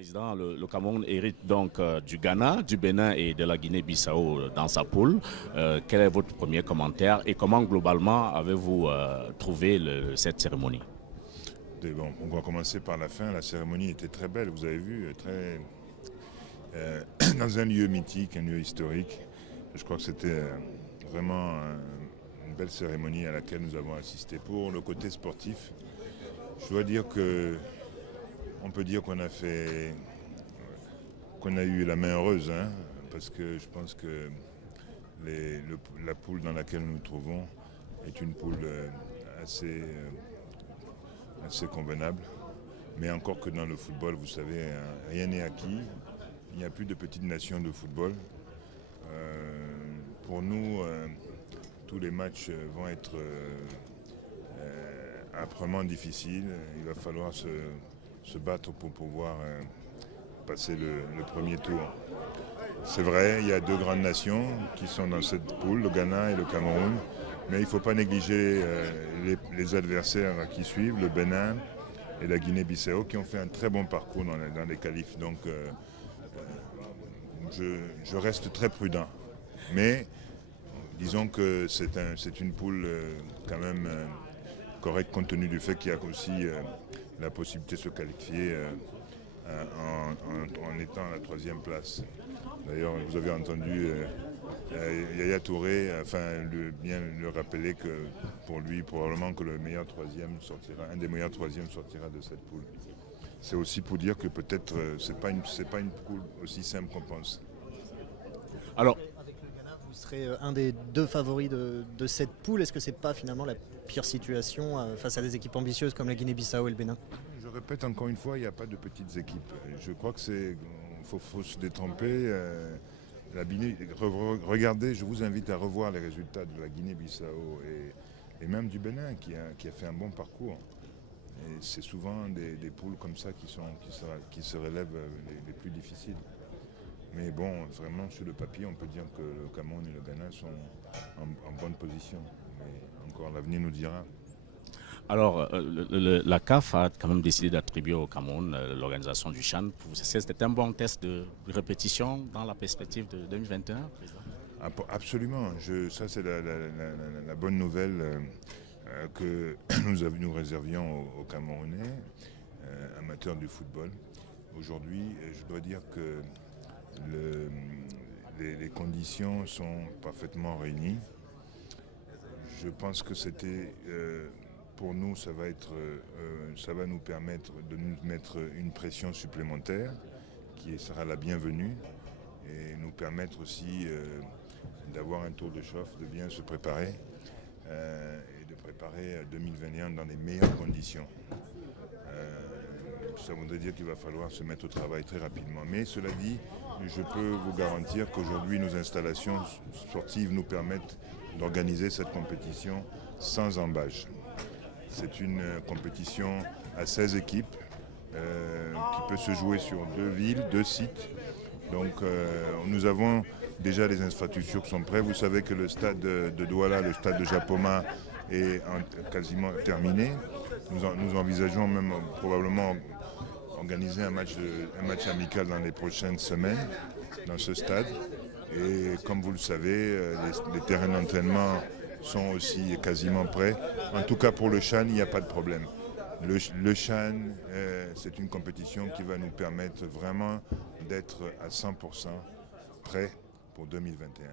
Président, le Cameroun hérite donc du Ghana, du Bénin et de la Guinée-Bissau dans sa poule. Quel est votre premier commentaire et comment globalement avez-vous trouvé cette cérémonie? Bon, on va commencer par la fin. La cérémonie était très belle, vous avez vu, très, dans un lieu mythique, un lieu historique. Je crois que c'était vraiment une belle cérémonie à laquelle nous avons assisté. Pour le côté sportif, je dois dire que on peut dire qu'on a eu la main heureuse, hein, parce que je pense que la poule dans laquelle nous nous trouvons est une poule assez convenable. Mais encore que dans le football, vous savez, rien n'est acquis. Il n'y a plus de petites nations de football. Pour nous, tous les matchs vont être âprement difficiles. Il va falloir se battre pour pouvoir passer le premier tour. C'est vrai, il y a deux grandes nations qui sont dans cette poule, le Ghana et le Cameroun. Mais il ne faut pas négliger les adversaires qui suivent, le Bénin et la Guinée-Bissau, qui ont fait un très bon parcours dans les qualifs. Donc je reste très prudent. Mais disons que c'est une poule quand même correcte compte tenu du fait qu'il y a aussi la possibilité de se qualifier en étant à la troisième place. D'ailleurs, vous avez entendu Yaya Touré bien le rappeler que pour lui, probablement que le meilleur troisième sortira, un des meilleurs troisièmes sortira de cette poule. C'est aussi pour dire que peut-être c'est pas une poule aussi simple qu'on pense. Alors, Avec le Ghana, vous serez un des deux favoris de cette poule. Est-ce que c'est pas finalement la pire situation face à des équipes ambitieuses comme la Guinée-Bissau et le Bénin? Je répète encore une fois, il n'y a pas de petites équipes. Je crois que faut se détromper. Regardez, je vous invite à revoir les résultats de la Guinée-Bissau et même du Bénin qui a fait un bon parcours. Et c'est souvent des poules comme ça qui se relèvent les plus difficiles. Mais bon, vraiment sur le papier, on peut dire que le Cameroun et le Ghana sont en bonne position. Mais encore l'avenir nous dira. alors, la CAF a quand même décidé d'attribuer au Cameroun l'organisation du CHAN. C'était un bon test de répétition dans la perspective de 2021, Président? Absolument. Ça, c'est la bonne nouvelle que nous réservions aux Camerounais, amateurs du football. Aujourd'hui, je dois dire que les conditions sont parfaitement réunies. Je pense que pour nous, ça va nous permettre de nous mettre une pression supplémentaire qui sera la bienvenue et nous permettre aussi d'avoir un tour de chauffe, de bien se préparer et de préparer 2021 dans les meilleures conditions. Ça voudrait dire qu'il va falloir se mettre au travail très rapidement. Mais cela dit, je peux vous garantir qu'aujourd'hui, nos installations sportives nous permettent d'organiser cette compétition sans embâche. C'est une compétition à 16 équipes qui peut se jouer sur 2 villes, 2 sites. Donc nous avons déjà les infrastructures qui sont prêtes. Vous savez que le stade de Douala, le stade de Japoma est quasiment terminé. Nous envisageons même probablement organiser un match amical dans les prochaines semaines dans ce stade. Et comme vous le savez, les terrains d'entraînement sont aussi quasiment prêts. En tout cas pour le CHAN, il n'y a pas de problème. Le CHAN, c'est une compétition qui va nous permettre vraiment d'être à 100% prêts pour 2021.